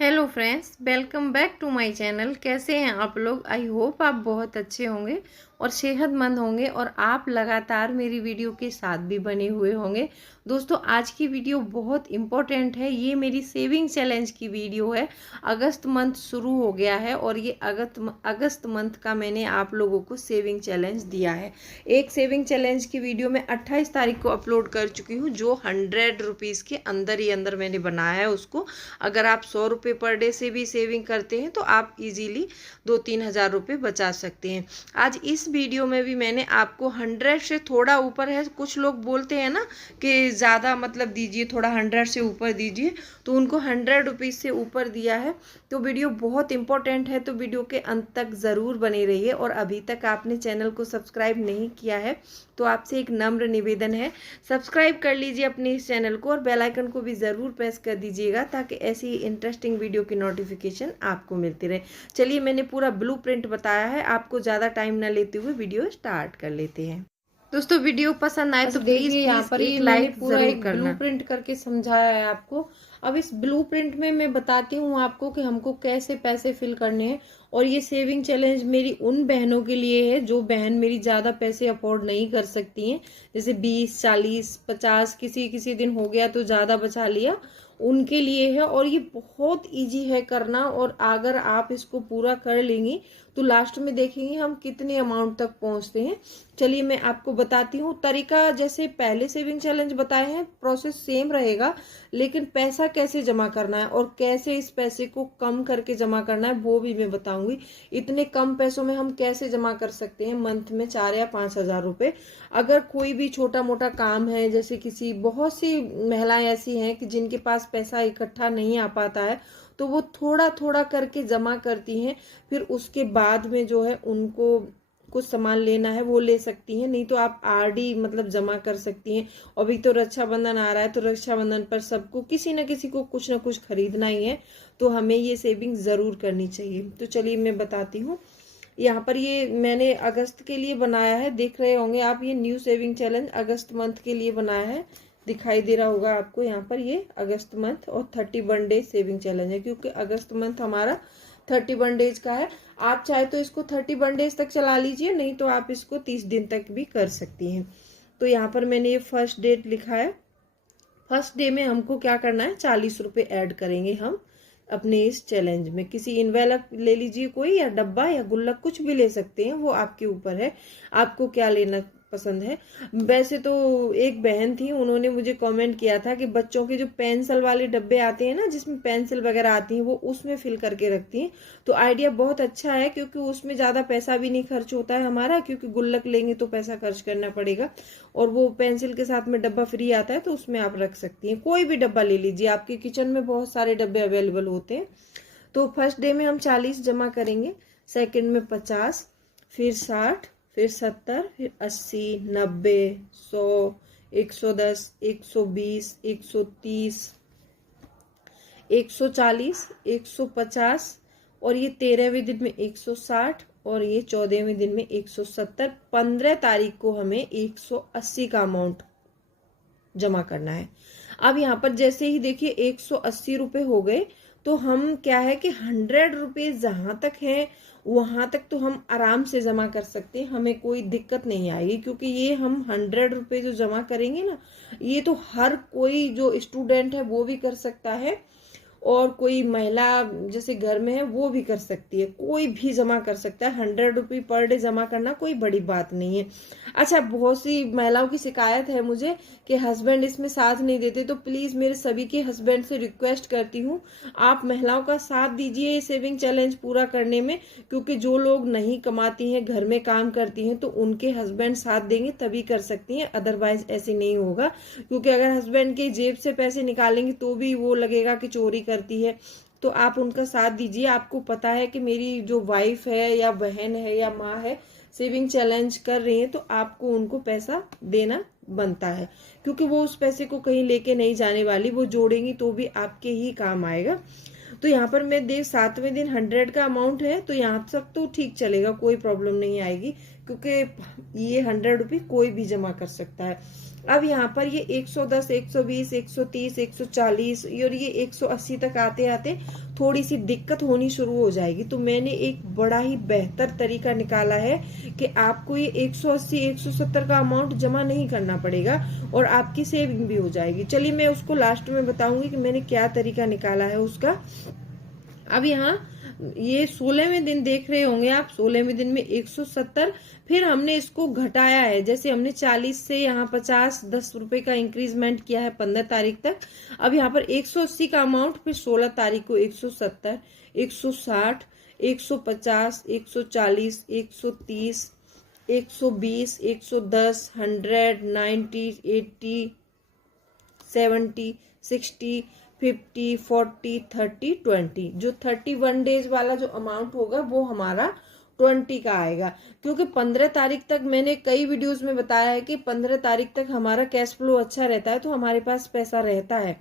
Hello friends, welcome back to my channel. कैसे हैं आप लोग? आई होप आप बहुत अच्छे होंगे और सेहतमंद होंगे और आप लगातार मेरी वीडियो के साथ भी बने हुए होंगे। दोस्तों, आज की वीडियो बहुत इम्पोर्टेंट है। ये मेरी सेविंग चैलेंज की वीडियो है। अगस्त मंथ शुरू हो गया है और ये अगस्त मंथ का मैंने आप लोगों को सेविंग चैलेंज दिया है। एक सेविंग चैलेंज की वीडियो मैं 28 तारीख को अपलोड कर चुकी हूँ, जो 100 रुपीज़ के अंदर ही अंदर मैंने बनाया है उसको। अगर आप 100 रुपये पर डे से भी सेविंग करते हैं तो आप इजीली 2-3 हज़ार रुपये बचा सकते हैं। आज इस वीडियो में भी मैंने आपको 100 से थोड़ा ऊपर है, कुछ लोग बोलते हैं ना कि ज़्यादा मतलब दीजिए, थोड़ा 100 से ऊपर दीजिए, तो उनको 100 रुपीज़ से ऊपर दिया है। तो वीडियो बहुत इंपॉर्टेंट है, तो वीडियो के अंत तक ज़रूर बने रहिए। और अभी तक आपने चैनल को सब्सक्राइब नहीं किया है तो आपसे एक नम्र निवेदन है, सब्सक्राइब कर लीजिए अपने इस चैनल को और बेल आइकन को भी ज़रूर प्रेस कर दीजिएगा, ताकि ऐसी ही इंटरेस्टिंग वीडियो की नोटिफिकेशन आपको मिलती रहे। चलिए, मैंने पूरा ब्लूप्रिंट बताया है, आपको ज़्यादा टाइम ना लेते हुए वीडियो स्टार्ट कर लेते हैं। दोस्तों, वीडियो पसंद आए तो प्लीज यहाँ पर ये लाइक जरूर करना। ब्लूप्रिंट करके समझाया है आपको। अब इस ब्लूप्रिंट में मैं बताती हूँ आपको कि हमको कैसे पैसे फिल करने हैं। और ये सेविंग चैलेंज मेरी उन बहनों के लिए है जो बहन मेरी ज्यादा पैसे अफोर्ड नहीं कर सकती हैं, जैसे 20, 40, 50, किसी किसी दिन हो गया तो ज्यादा बचा लिया, उनके लिए है। और ये बहुत इजी है करना, और अगर आप इसको पूरा कर लेंगी तो लास्ट में देखेंगे हम कितने अमाउंट तक पहुंचते हैं। चलिए, मैं आपको बताती हूँ तरीका। जैसे पहले सेविंग चैलेंज बताए हैं, प्रोसेस सेम रहेगा, लेकिन पैसा कैसे जमा करना है और कैसे इस पैसे को कम करके जमा करना है वो भी मैं बताऊंगी। इतने कम पैसों में हम कैसे जमा कर सकते हैं मंथ में 4 या 5 हज़ार रुपए। अगर कोई भी छोटा मोटा काम है, जैसे किसी, बहुत सी महिलाएं ऐसी हैं कि जिनके पास पैसा इकट्ठा नहीं आ पाता है, तो वो थोड़ा थोड़ा करके जमा करती हैं। फिर उसके बाद में जो है उनको कुछ सामान लेना है वो ले सकती हैं, नहीं तो आप आरडी मतलब जमा कर सकती हैं। अभी तो रक्षाबंधन आ रहा है, तो रक्षाबंधन पर सबको किसी न किसी को कुछ ना कुछ खरीदना ही है, तो हमें ये सेविंग जरूर करनी चाहिए। तो चलिए, मैं बताती हूँ। यहाँ पर ये मैंने अगस्त के लिए बनाया है, देख रहे होंगे आप, ये न्यू सेविंग चैलेंज अगस्त मंथ के लिए बनाया है। दिखाई दे रहा होगा आपको यहाँ पर, ये अगस्त मंथ और 31 डे सेविंग चैलेंज है, क्योंकि अगस्त मंथ हमारा 31 डेज का है। आप चाहे तो इसको 31 डेज तक चला लीजिए, नहीं तो आप इसको 30 दिन तक भी कर सकती हैं। तो यहाँ पर मैंने ये फर्स्ट डेट लिखा है। फर्स्ट डे में हमको क्या करना है, 40 रुपये ऐड करेंगे हम अपने इस चैलेंज में। किसी इन्वेलप ले लीजिए कोई, या डब्बा या गुल्लक, कुछ भी ले सकते हैं, वो आपके ऊपर है, आपको क्या लेना पसंद है। वैसे तो एक बहन थी, उन्होंने मुझे कमेंट किया था कि बच्चों के जो पेंसिल वाले डब्बे आते हैं ना, जिसमें पेंसिल वगैरह आती हैं, वो उसमें फिल करके रखती हैं। तो आइडिया बहुत अच्छा है, क्योंकि उसमें ज़्यादा पैसा भी नहीं खर्च होता है हमारा, क्योंकि गुल्लक लेंगे तो पैसा खर्च करना पड़ेगा, और वो पेंसिल के साथ में डब्बा फ्री आता है, तो उसमें आप रख सकती हैं। कोई भी डब्बा ले लीजिए, आपके किचन में बहुत सारे डब्बे अवेलेबल होते हैं। तो फर्स्ट डे में हम 40 जमा करेंगे, सेकंड में 50, फिर 60, फिर 70, फिर 80, 90, 100, 110, 120, 130, 140, 150, और ये 13वें दिन में 160, और ये 14वें दिन में 170। 15 तारीख को हमें 180 का अमाउंट जमा करना है। अब यहाँ पर जैसे ही देखिए 180 रुपये हो गए, तो हम क्या है कि 100 रुपये जहां तक है वहां तक तो हम आराम से जमा कर सकते हैं, हमें कोई दिक्कत नहीं आएगी, क्योंकि ये हम 100 रुपये जो जमा करेंगे ना, ये तो हर कोई जो स्टूडेंट है वो भी कर सकता है, और कोई महिला जैसे घर में है वो भी कर सकती है, कोई भी जमा कर सकता है। 100 रुपये पर डे जमा करना कोई बड़ी बात नहीं है। अच्छा, बहुत सी महिलाओं की शिकायत है मुझे कि हस्बैंड इसमें साथ नहीं देते, तो प्लीज मेरे सभी के हस्बैंड से रिक्वेस्ट करती हूँ, आप महिलाओं का साथ दीजिए ये सेविंग चैलेंज पूरा करने में, क्योंकि जो लोग नहीं कमाती हैं, घर में काम करती हैं, तो उनके हस्बैंड साथ देंगे तभी कर सकती हैं, अदरवाइज ऐसे नहीं होगा। क्योंकि अगर हस्बैंड के जेब से पैसे निकालेंगे तो भी वो लगेगा कि चोरी करती है। तो आप उनका साथ दीजिए। आपको पता है कि मेरी जो वाइफ है या बहन है या माँ है, सेविंग चैलेंज कर रही है, तो आपको उनको पैसा देना बनता है, क्योंकि वो उस पैसे को कहीं लेके नहीं जाने वाली, वो जोड़ेंगी तो भी आपके ही काम आएगा। तो यहाँ पर मैं देख 7वें दिन 100 का अमाउंट है, तो यहाँ तक तो ठीक चलेगा, कोई प्रॉब्लम नहीं आएगी, क्योंकि ये 100 रुपये कोई भी जमा कर सकता है। अब यहाँ पर ये 110, 120, 130, 140 और ये 180 तक आते आते थोड़ी सी दिक्कत होनी शुरू हो जाएगी। तो मैंने एक बड़ा ही बेहतर तरीका निकाला है कि आपको ये 180, 170 का अमाउंट जमा नहीं करना पड़ेगा और आपकी सेविंग भी हो जाएगी। चलिए मैं उसको लास्ट में बताऊंगी कि मैंने क्या तरीका निकाला है उसका। अब यहाँ ये 16वें दिन देख रहे होंगे आप, 16वें दिन में 170, फिर हमने इसको घटाया है। जैसे हमने 40 से यहाँ 50, 10 रुपए का इंक्रीजमेंट किया है 15 तारीख तक। अब यहाँ पर 180 का अमाउंट, फिर 16 तारीख को 170, 160, 150, 140, 130, 120, 110, 100, 90, 80, 70, 60, 50, 40, 30, 20। जो 31 डेज वाला जो अमाउंट होगा वो हमारा 20 का आएगा। क्योंकि 15 तारीख तक मैंने कई वीडियोस में बताया है कि 15 तारीख तक हमारा कैश फ्लो अच्छा रहता है, तो हमारे पास पैसा रहता है।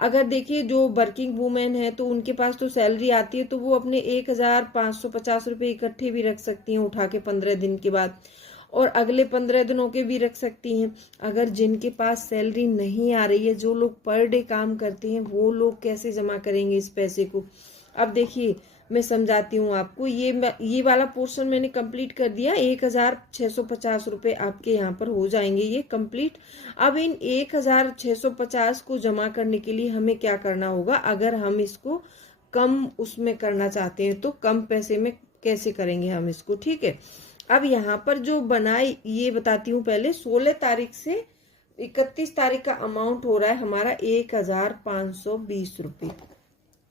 अगर देखिए जो वर्किंग वूमेन है तो उनके पास तो सैलरी आती है, तो वो अपने 1550 रुपये इकट्ठे भी रख सकती हैं उठा के 15 दिन के बाद, और अगले 15 दिनों के भी रख सकती हैं। अगर जिनके पास सैलरी नहीं आ रही है, जो लोग पर डे काम करते हैं, वो लोग कैसे जमा करेंगे इस पैसे को। अब देखिए मैं समझाती हूँ आपको। ये वाला पोर्शन मैंने कंप्लीट कर दिया। 1650 रुपये आपके यहाँ पर हो जाएंगे ये कंप्लीट। अब इन 1650 को जमा करने के लिए हमें क्या करना होगा, अगर हम इसको कम उसमें करना चाहते हैं तो कम पैसे में कैसे करेंगे हम इसको, ठीक है। अब यहाँ पर जो बनाए ये बताती हूँ पहले। 16 तारीख से 31 तारीख का अमाउंट हो रहा है हमारा 1520 रुपये।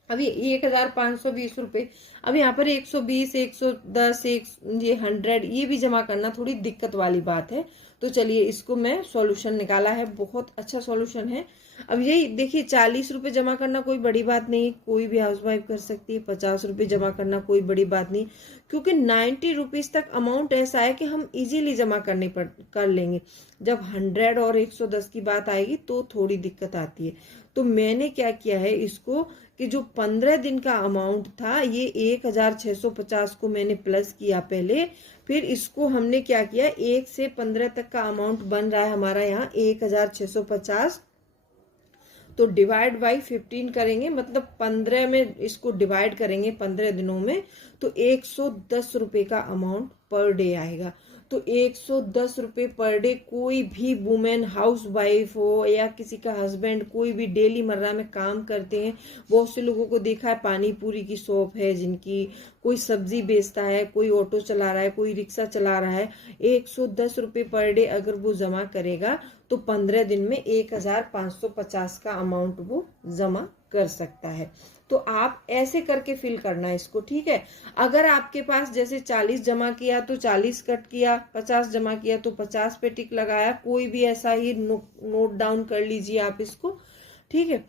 अब ये 1520 रुपये, अब यहाँ पर 120, 110, ये 100, ये भी जमा करना थोड़ी दिक्कत वाली बात है। तो चलिए इसको मैं सॉल्यूशन निकाला है, बहुत अच्छा सॉल्यूशन है। अब यही देखिए 40 रुपये जमा करना कोई बड़ी बात नहीं, कोई भी हाउसवाइफ कर सकती है। 50 रुपये जमा करना कोई बड़ी बात नहीं, क्योंकि 90 रुपीज तक अमाउंट ऐसा है कि हम इजीली जमा कर लेंगे। जब 100 और 110 की बात आएगी तो थोड़ी दिक्कत आती है। तो मैंने क्या किया है इसको कि जो 15 दिन का अमाउंट था ये 1650 को मैंने प्लस किया पहले, फिर इसको हमने क्या किया 1 से 15 तक का अमाउंट बन रहा है हमारा यहाँ 1650, तो डिवाइड बाई 15 करेंगे, मतलब 15 में इसको डिवाइड करेंगे 15 दिनों में, तो 110 रुपये का अमाउंट पर डे आएगा। तो 110 रुपये पर डे कोई भी वुमेन हाउस वाइफ हो या किसी का हस्बैंड कोई भी डेली मर्रा में काम करते हैं। बहुत से लोगों को देखा है पानी पूरी की शॉप है जिनकी, कोई सब्जी बेचता है, कोई ऑटो चला रहा है, कोई रिक्शा चला रहा है। 110 रुपये पर डे अगर वो जमा करेगा तो 15 दिन में 1550 का अमाउंट वो जमा कर सकता है। तो आप ऐसे करके फिल करना है इसको, ठीक है। अगर आपके पास जैसे 40 जमा किया तो 40 कट किया, 50 जमा किया तो 50 पे टिक लगाया, कोई भी ऐसा ही नोट डाउन कर लीजिए आप इसको, ठीक है।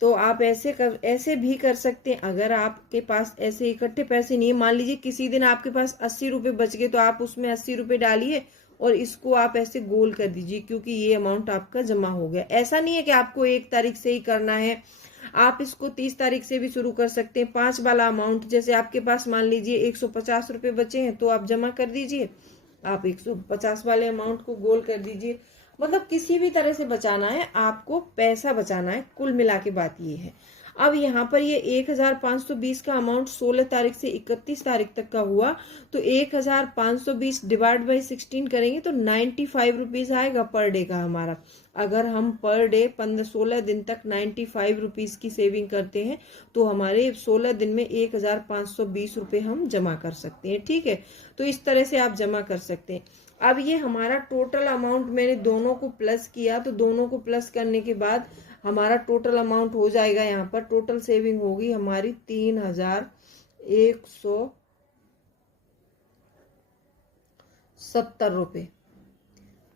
तो आप ऐसे भी कर सकते हैं। अगर आपके पास ऐसे इकट्ठे पैसे नहीं है, मान लीजिए किसी दिन आपके पास 80 रुपये बच गए, तो आप उसमें 80 रुपये डालिए और इसको आप ऐसे गोल कर दीजिए, क्योंकि ये अमाउंट आपका जमा हो गया। ऐसा नहीं है कि आपको 1 तारीख से ही करना है, आप इसको 30 तारीख से भी शुरू कर सकते हैं। 5 वाला अमाउंट, जैसे आपके पास मान लीजिए 150 रुपये बचे हैं तो आप जमा कर दीजिए, आप 150 वाले अमाउंट को गोल कर दीजिए। मतलब किसी भी तरह से बचाना है, आपको पैसा बचाना है, कुल मिला के बात ये है। अब यहाँ पर ये 1520 का अमाउंट 16 तारीख से 31 तारीख तक का हुआ, तो 1520 डिवाइड बाई 16 करेंगे तो 95 रुपीज आएगा पर डे का हमारा। अगर हम पर डे 16 दिन तक 95 रुपीज की सेविंग करते हैं तो हमारे 16 दिन में 1520 रुपये हम जमा कर सकते हैं, ठीक है। तो इस तरह से आप जमा कर सकते हैं। अब ये हमारा टोटल अमाउंट मैंने दोनों को प्लस किया, तो दोनों को प्लस करने के बाद हमारा टोटल अमाउंट हो जाएगा, यहाँ पर टोटल सेविंग होगी हमारी 3170 रुपये।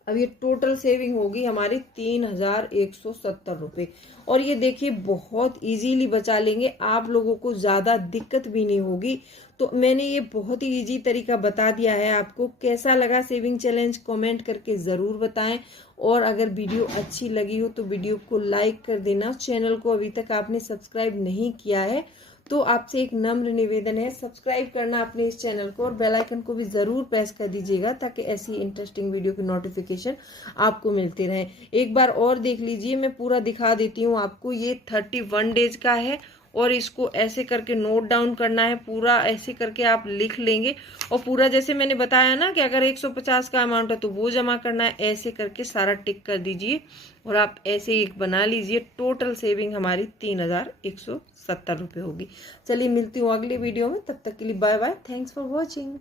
अब ये टोटल सेविंग होगी हमारी 3170 रुपये। और ये देखिए बहुत इजीली बचा लेंगे, आप लोगों को ज़्यादा दिक्कत भी नहीं होगी। तो मैंने ये बहुत ही इजी तरीका बता दिया है आपको। कैसा लगा सेविंग चैलेंज कमेंट करके ज़रूर बताएं, और अगर वीडियो अच्छी लगी हो तो वीडियो को लाइक कर देना। चैनल को अभी तक आपने सब्सक्राइब नहीं किया है तो आपसे एक नम्र निवेदन है, सब्सक्राइब करना अपने इस चैनल को और बेल आइकन को भी ज़रूर प्रेस कर दीजिएगा ताकि ऐसी इंटरेस्टिंग वीडियो की नोटिफिकेशन आपको मिलती रहे। एक बार और देख लीजिए, मैं पूरा दिखा देती हूँ आपको। ये 31 डेज का है और इसको ऐसे करके नोट डाउन करना है, पूरा ऐसे करके आप लिख लेंगे और पूरा जैसे मैंने बताया ना कि अगर 150 का अमाउंट है तो वो जमा करना है, ऐसे करके सारा टिक कर दीजिए और आप ऐसे एक बना लीजिए। टोटल सेविंग हमारी 3170 रुपये होगी। चलिए मिलती हूँ अगली वीडियो में, तब तक के लिए bye bye, thanks for watching.